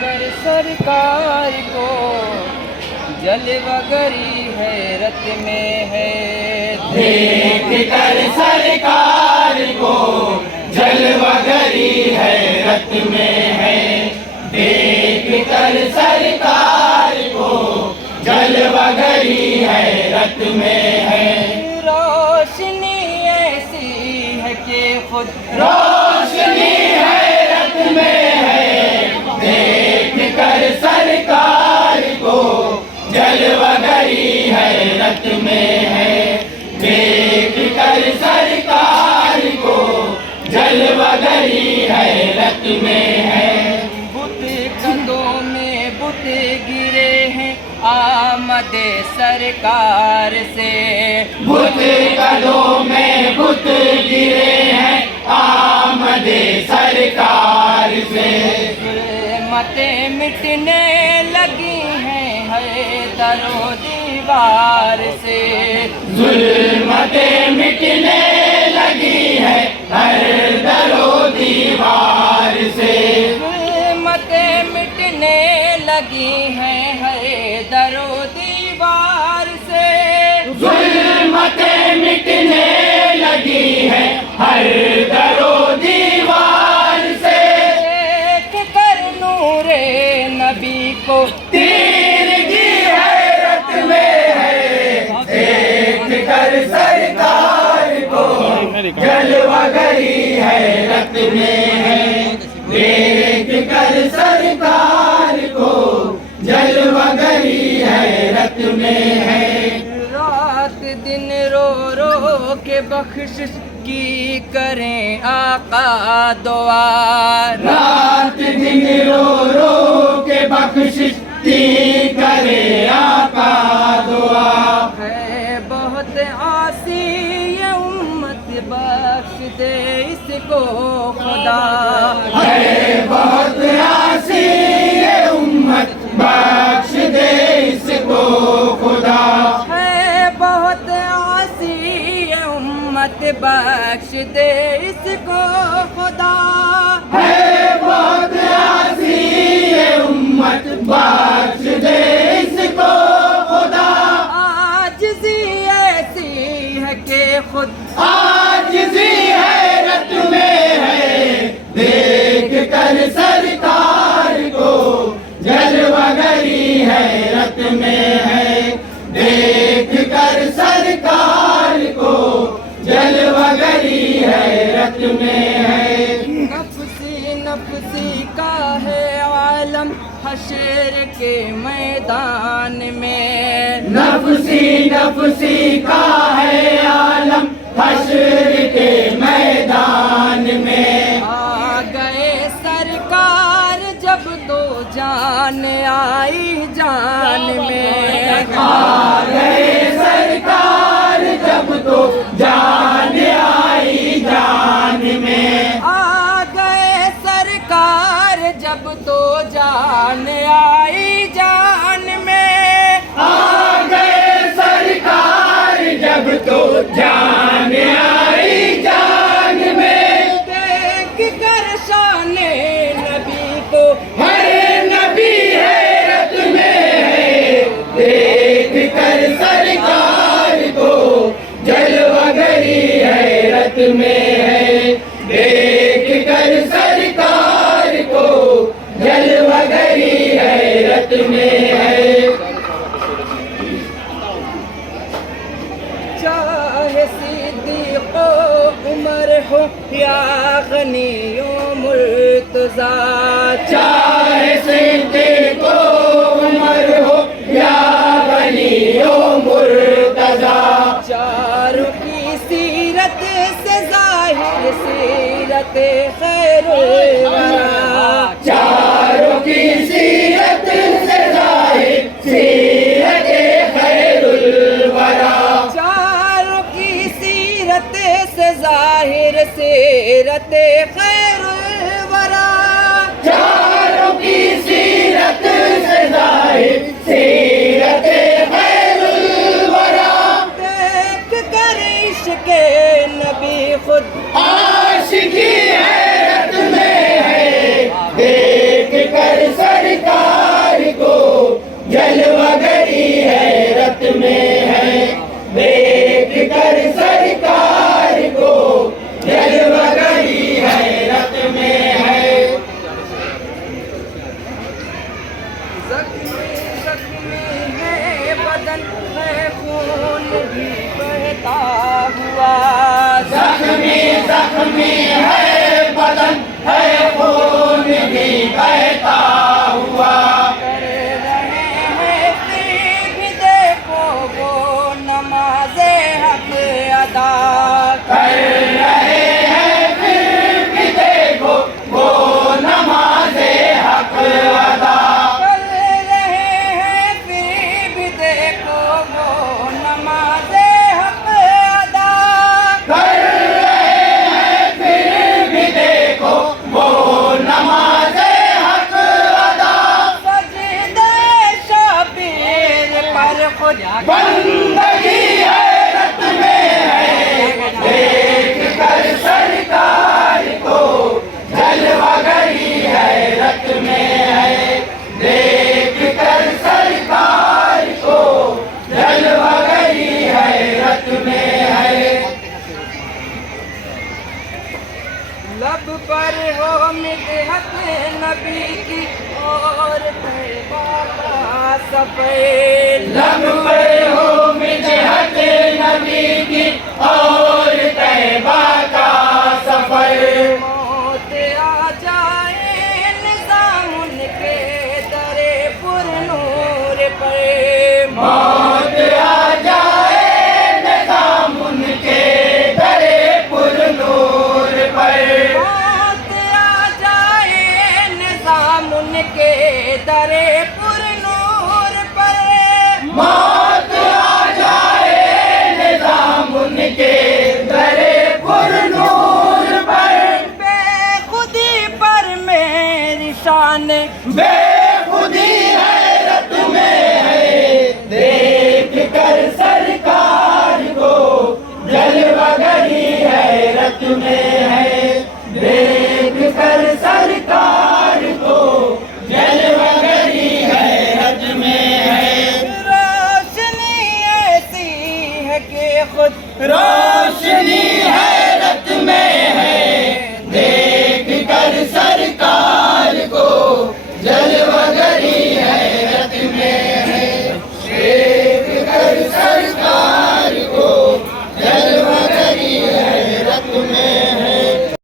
کر سرکار کو جلوہ گری حیرت میں ہے، دیکھ کر سرکار کو جلوہ گری حیرت میں ہے، دیکھ کر سرکار کو جلوہ گری حیرت میں ہے۔ روشنی ایسی ہے کہ خود روشنی حیرت میں ہے، دیکھ کر سرکار کو جلوہ گری حیرت میں ہے، دیکھ کر سرکار کو جلوہ گری حیرت میں ہے۔ بت قدوں میں بت گرے ہیں آمد سرکار سے، بت قدوں میں بت گرے ہیں آمد سرکار سے، ظلمتیں مٹنے لگی ہیں ہر در و دیوار سے، ظلمتیں مٹنے لگی ہے ہر در و دیوار سے، ظلمتیں مٹنے لگی ہیں ہر در و دیوار سے، ظلمتیں مٹنے لگی ہے ہر در و دیوار سے، دیکھ کر نور نبی کو تیرگی حیرت میں ہے، دیکھ کر سرکار کو جلوہ گری حیرت میں ہے، دیکھ کر سرکار کو جلوہ گری حیرت میں ہے۔ رات دن رو رو کے بخشش کی کریں آقا دعا، رات دن رو رو کے بخشش کی کرے آقا دعا، ہے بہت عاصی یہ امت بخش دے اس کو خدا، ہے بہت عاصی یہ امت بخش دے اس کو خدا، ہے بہت عاصی یہ امت بخش دے اس کو خدا، ہے بہت عاصی یہ امت بخش دے اس کو خدا، عاجزی ایسی ہے کہ خود عاجزی حیرت میں ہے، دیکھ کر سرکار کو جلوہ گری حیرت میں ہے، دیکھ کر سرکار کو جلوہ گری حیرت میں ہے۔ نفسی نفسی کا ہے عالم حشر کے میدان میں، نفسی نفسی کا ہے عالم حشر کے میدان میں، آ گئے سرکار جب تو جان آئی جان میں، آ گئے سرکار جب تو جان آئی جان میں، آ گئے سرکار جب تو جان آئی جان میں، آ گئے سرکار جب تو جان آئی جان میں، دیکھ کر شان نبی کو ہر نبی حیرت میں ہے، دیکھ کر سرکار کو جلوہ گری حیرت میں ہے، دیکھ کر سرکار کو جلوہ گری حیرت میں ہے۔ چاہے صدیق و عمر ہو یا غنی و مرتضیٰ، چاہے صدیق و عمر ہو یا غنی و مرتضیٰ، چاروں کی سیرت سے ظاہر سیرت خیر الورا، چاروں کی سیرت سے ظاہر سیرت خیر الورا، چاروں کی سیرت سے ظاہر سیرت خیر الورا، چاروں کی سیرت سے ظاہر سیرت خیر الورا، دیکھ کر عشق نبی خود عاشقی حیرت میں ہے، دیکھ کر سرکار نبی کی اور طیبہ کا سفر لمحے ہو مدحت نبی کی اور طیبہ کا سفر موت آ جائے نظام ان کے در پر نور پر موت آ جائے نظام ان کے در پر نور پر موت آ جائے نظام ان کے در پر نور پر موت آ جائے نظام ان کے در پر نور پر بے خودی پر میری شان بے خودی حیرت میں ہے دیکھ کر سرکار کو جلوہ گری حیرت میں ہے دیکھ کر سرکار کو جلوہ گری حیرت میں ہے روشنی ایسی ہے کہ خود روشنی